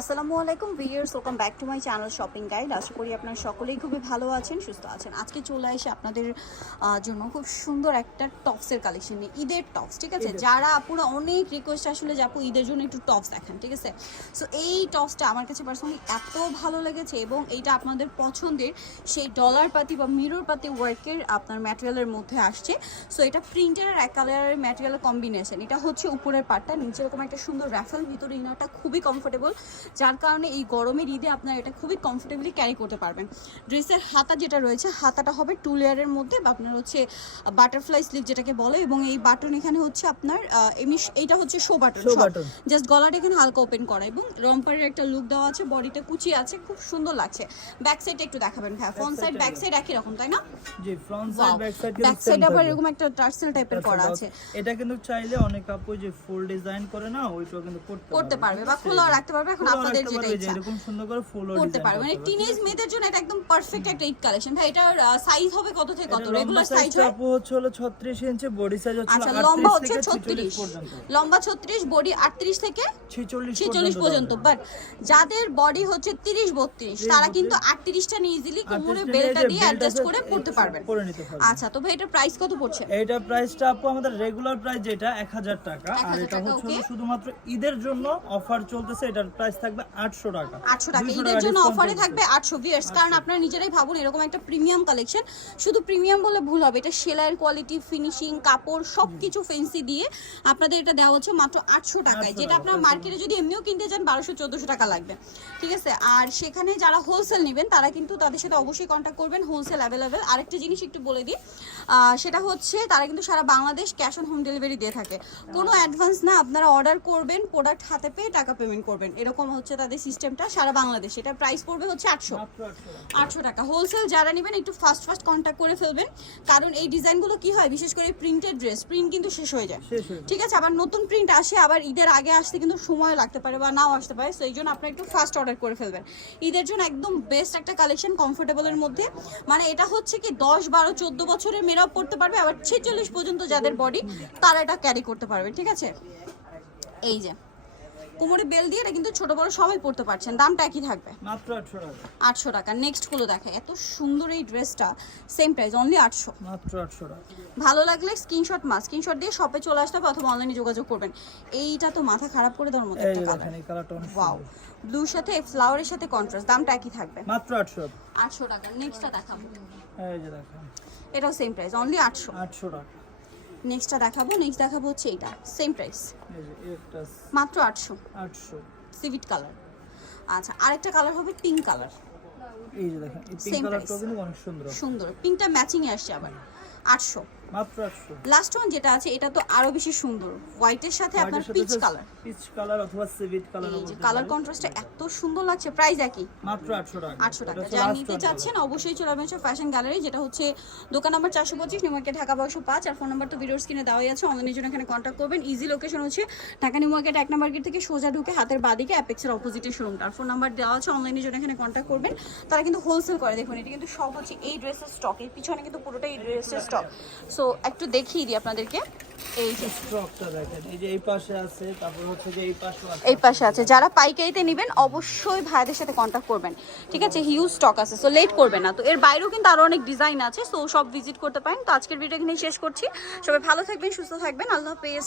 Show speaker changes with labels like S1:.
S1: আসসালামু আলাইকুম viewers welcome back to my channel shopping guide আশা করি আপনারা সকলেই খুবই ভালো আছেন সুস্থ আছেন। আজকে চলে এসে আপনাদের জন্য খুব সুন্দর একটা টপসের কালেকশন নিয়ে ঈদের টপস ঠিক আছে? যারা আপুরা অনেক রিকোয়েস্ট আসলে যে আপু ঈদের জন্য একটু টপস দেখান ঠিক আছে? সো এই টপসটা আমার কাছে পার্সোনালি এত ভালো লেগেছে এবং এইটা আপনাদের পছন্দের সেই ডলার পাতি বা মিরর পাতি ওয়ার্কের আপনার ম্যাটেরিয়ালের মধ্যে আসছে। সো এটা প্রিন্টের আর এক কালারের ম্যাটেরিয়ালের কম্বিনেশন এটা হচ্ছে উপরের পার্টটা নিচে এরকম একটা সুন্দর র্যাফেল ভিতরে ইনারটা খুবই কমফোর্টেবল যার কারণে এই গরমের ঈদে আপনারা এটা খুবই কমফোর্টেবলি ক্যারি করতে পারবেন। ড্রেসের হাতা যেটা রয়েছে হাতাটা হবে টু লেয়ারের মধ্যে বা আপনার হচ্ছে বাটারফ্লাই স্লিভ যেটাকে বলে এবং এই বাটন এখানে হচ্ছে আপনার এমনি এইটা হচ্ছে শো বাটন। জাস্ট গলাটা এখানে হালকা ওপেন করা এবং রম্পারের একটা লুক দেওয়া আছে বডিতে কুচি আছে খুব সুন্দর লাগছে। ব্যাক সাইড একটু দেখাবেন ভাই ফ্রন্ট সাইড ব্যাক সাইড একই রকম তাই না?
S2: জি front side back side
S1: back side আবার এরকম একটা টার্সেল টাইপের করা আছে।
S2: এটা কিন্তু চাইলে অনেক আপু যে ফুল ডিজাইন করে না ওইটাও কিন্তু করতে
S1: করতে পারবে। বা খোলাও রাখতে পারবে। এখন আপনাদের যেটা ইচ্ছা।
S2: এরকম সুন্দর করে ফুল
S1: করতে পারবে। মানে টিনেজ মেয়েদের জন্য এটা একদম পারফেক্ট একটা ঈদ কালেকশন ভাই এটার সাইজ হবে কত থেকে কত? রেগুলার সাইজ
S2: আপু হচ্ছে হলো 36 ইঞ্চি বডি সাইজ হচ্ছে
S1: আচ্ছা লম্বা হচ্ছে 36 লম্বা 36 বডি 38 থেকে
S2: 46
S1: ছেচল্লিশ পর্যন্ত। বাট যাদের বডি হচ্ছে তিরিশ বত্রিশ তারা কিন্তু আটত্রিশটা নিয়ে ইজিলি কোমরে বেলটা দিয়ে অ্যাডজাস্ট করে পড়তে পারবেন। আচ্ছা তো ভাই এটার প্রাইস কত পড়ছে?
S2: এইটা প্রাইসটা আপু আমাদের রেগুলার প্রাইস যেটা 1000 টাকা। আর এটা হচ্ছে শুধুমাত্র ঈদের জন্য অফার চলতেছে এটার প্রাইস থাকবে 800 টাকা।
S1: আটশো টাকা।
S2: 200
S1: ঈদের জন্য অফারে থাকবে আটশো ভিয়ার্স কারণ আপনারা নিজেরাই ভাবুন এরকম একটা প্রিমিয়াম কালেকশন শুধু প্রিমিয়াম বলে ভুল হবে এটা সেলাইয়ের কোয়ালিটি ফিনিশিং কাপড় সব কিছু ফেন্সি দিয়ে আপনাদের এটা দেওয়া হচ্ছে মাত্র আটশো টাকায়। যেটা আপনার মার্কেটে যদি এমনিও কিনতে যান বারোশো চোদ্দোশো টাকা লাগবে। ঠিক আছে? আর সেখানে যারা হোলসেল নেবেন তারা কিন্তু তাদের সাথে অবশ্যই কন্ট্যাক্ট করবেন হোলসেল অ্যাভেলেবেল আরেকটা জিনিস একটু বলে দিই সেটা হচ্ছে তারা কিন্তু সারা Bangladesh cash on home delivery দিয়ে থাকে। কোনো অ্যাডভান্স না আপনারা অর্ডার করবেন প্রোডাক্ট হাতে পেয়ে টাকা পেমেন্ট করবেন। এরকম হচ্ছে তাদের সিস্টেমটা সারা বাংলাদেশ। এটা প্রাইস পড়বে হচ্ছে আটশো।
S2: মাত্র 800 টাকা।
S1: আটশো টাকা। হোলসেল যারা নেবেন একটু ফাস্ট ফাস্ট কন্ট্যাক্ট করে ফেলবেন। কারণ এই ডিজাইনগুলো কি হয়? বিশেষ করে প্রিন্টেড ড্রেস প্রিন্ট কিন্তু শেষ হয়ে যায়। ঠিক আছে? আবার নতুন প্রিন্ট আসে আবার ঈদের আগে আসতে কিন্তু সময় লাগতে পারে বা নাও আসতে পারে। সেই জন্য আপনারা একটু ফাস্ট অর্ডার করে ফেলবেন। ঈদের জন্য একদম বেস্ট একটা কালেকশন কমফোর্টেবলের মধ্যে। মানে এটা হচ্ছে কি দশ বারো চোদ্দ বছরের মেয়েরাও পড়তে পারবে আবার ছেচল্লিশ পর্যন্ত যাদের বডি তারা এটা ক্যারি করতে পারবে। ঠিক আছে? এই যে। কোমরে বেল দিয়ে এটা কিন্তু ছোট বড় সবাই পড়তে পারছেন। দামটা একই থাকবে।
S2: মাত্র 800 টাকা।
S1: আটশো টাকা। নেক্সটগুলো দেখে। এত সুন্দর এই ড্রেসটা। সেম প্রাইস অনলি আটশো।
S2: মাত্র 800 টাকা।
S1: ভালো লাগলে স্ক্রিনশট মাস স্ক্রিনশট দিয়ে শপে চলে আসতে হবে অথবা অনলাইনে যোগাযোগ করবেন। এইটা তো মাথা খারাপ করে দেওয়ার মতো একটা কালার
S2: এই কালারটা
S1: ওয়াও। ব্লুর সাথে ফ্লাওয়ারের সাথে কন্ট্রাস্ট দামটা একই থাকবে।
S2: মাত্র 800
S1: আটশো টাকা। নেক্সটটা দেখাবো।
S2: এই যে দেখেন।
S1: এটাও সেম প্রাইস অনলি আটশো।
S2: 800 টাকা।
S1: নেক্সটটা দেখাবো নেক্সট দেখাবো হচ্ছে এটা সেম প্রাইস মাত্র আটশো।
S2: 800
S1: সিভিট কালার আচ্ছা আরেকটা কালার হবে পিঙ্ক কালার
S2: এই যে দেখেন এই পিঙ্ক কালারটাও কিন্তু অনেক সুন্দর।
S1: সুন্দর। পিঙ্কটা ম্যাচিং এ আসছে আবার। আটশো।
S2: মাত্র 800
S1: লাস্ট ওয়ান যেটা আছে এটা তো আরও বেশি সুন্দর। হোয়াইটের সাথে আপনার পিচ কালার
S2: পিচ কালার অথবা সিভিট কালার
S1: এই যে কালার কন্ট্রাস্টটা এত সুন্দর লাগছে প্রাইস একই।
S2: মাত্র 800 টাকা।
S1: আটশো টাকা। যারা নিতে চাচ্ছেন অবশ্যই চলে আসবেন ফ্যাশন গ্যালারি যেটা হচ্ছে দোকান নাম্বার চারশো পঁচিশ নিউ মার্কেট ঢাকা বারোশো পাঁচ। আর ফোন নাম্বার তো ভিডিওর স্ক্রিনে দেওয়াই আছে অনলাইনের জন্য এখানে কন্ট্যাক্ট করবেন। ইজি লোকেশন হচ্ছে ঢাকা নিউ মার্কেট এক নাম্বার গেট থেকে সোজা ঢুকে হাতের বাদিকে অ্যাপেক্সের অপোজিটের শোরুমটা আর ফোন নাম্বার দেওয়া আছে অনলাইনের জন্য এখানে কন্ট্যাক্ট করবেন। তারা কিন্তু হোলসেল করে। দেখুন এটা কিন্তু সব হচ্ছে এই ড্রেসের স্টক এর পিছনে কিন্তু পুরোটাই এই ড্রেসের স্টক সো একটু দেখিয়ে দিই আপনাদেরকে। এই যে
S2: স্টকটা দেখেন এই যে এই পাশে আছে তারপর হচ্ছে যে এই পাশে আছে।
S1: এই পাশে আছে। যারা পাইকারিতে নেবেন অবশ্যই ভাইদের সাথে কন্ট্যাক্ট করবেন। ঠিক আছে? হিউজ স্টক আছে সো লেট করবেন না। তো এর বাইরেও কিন্তু আরও অনেক ডিজাইন আছে সো সব ভিজিট করতে পারেন। তো আজকের ভিডিও এখানে শেষ করছি। সবাই ভালো থাকবেন সুস্থ থাকবেন। আল্লাহ হাফেজ।